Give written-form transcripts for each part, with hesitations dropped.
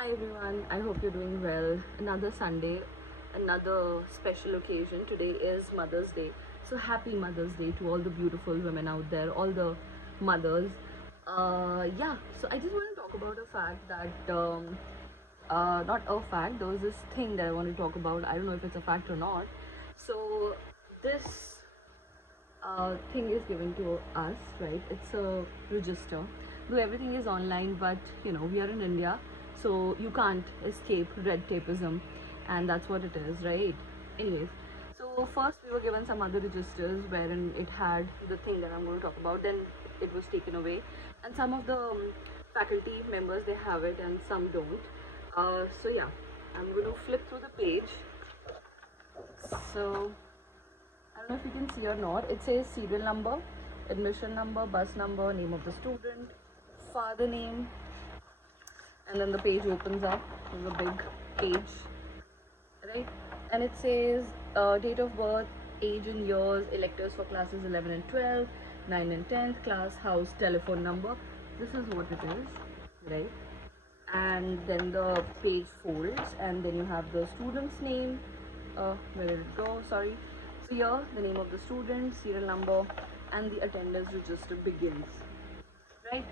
Hi everyone, I hope you're doing well. Another Sunday, another special occasion. Today is Mother's Day. So happy Mother's Day to all the beautiful women out there, all the mothers. So I just want to talk about a fact that, not a fact, there was this thing that I want to talk about. I don't know if it's a fact or not. So this thing is given to us, right? It's a register. Though everything is online, but we are in India, so you can't escape red tapeism, and that's what it is, right? Anyways, so first we were given some other registers wherein it had the thing that I'm going to talk about, then it was taken away, and some of the faculty members they have it, and some don't. I'm going to flip through the page. So I don't know if you can see or not. It says serial number, admission number, bus number, name of the student, father name, and then the page opens up. There's a big page, right? And it says date of birth, age in years, electives for classes 11 and 12, 9 and 10th class, house, telephone number. This is what it is, right? And then the page folds, and then you have the student's name. Where did it go? Sorry. So here, the name of the student, serial number, and the attendance register begins. Right?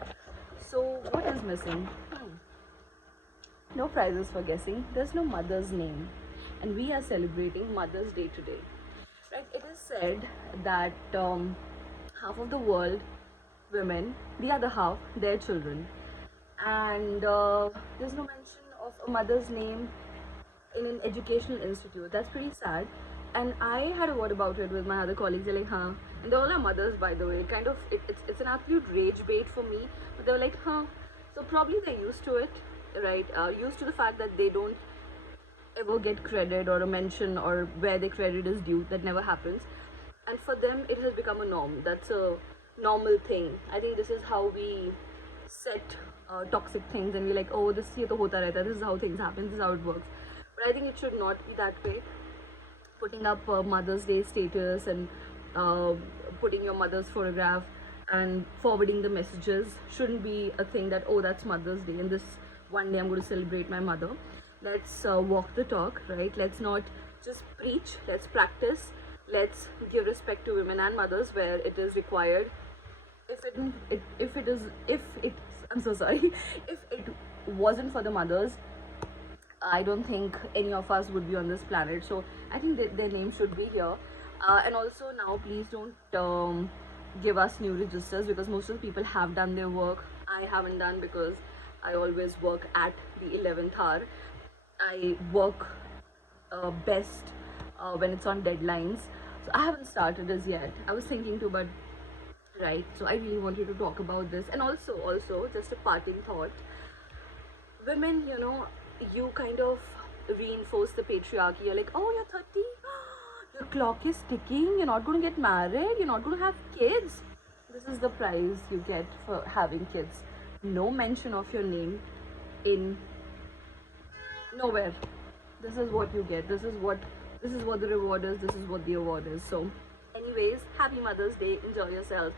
So what is missing? No prizes for guessing. There's no mother's name, and we are celebrating Mother's Day today. Right? It is said that half of the world, women, the other half, their children, and there's no mention of a mother's name in an educational institute. That's pretty sad. And I had a word about it with my other colleagues. They're like, huh? And they all are mothers, by the way. It's an absolute rage bait for me. But they were like, huh? So probably they're used to it, right? Used to the fact that they don't ever get credit or a mention or where their credit is due. That never happens. And for them, it has become a norm. That's a normal thing. I think this is how we set toxic things, and we're like, oh, this ye to hota rehta, this is how things happen, this is how it works. But I think it should not be that way. Putting up Mother's Day status and uh, putting your mother's photograph and forwarding the messages shouldn't be a thing that, oh, that's Mother's Day and this one day I'm going to celebrate my mother. Let's walk the talk, right? Let's not just preach, let's practice. Let's give respect to women and mothers where it is required. If it I'm so sorry, if it wasn't for the mothers, I don't think any of us would be on this planet. So I think that their name should be here. And also now, please don't give us new registers, because most of the people have done their work. I haven't done, because I always work at the 11th hour. I work best when it's on deadlines. So I haven't started as yet. I was thinking to, but right. So I really wanted to talk about this, and also just a parting thought. Women, you kind of reinforce the patriarchy. You're like, oh, you're 30, your clock is ticking, you're not going to get married, you're not going to have kids. This is the prize you get for having kids. No mention of your name in nowhere. This is what you get. This is what the reward is. This is what the award is. So anyways, happy Mother's Day. Enjoy yourself.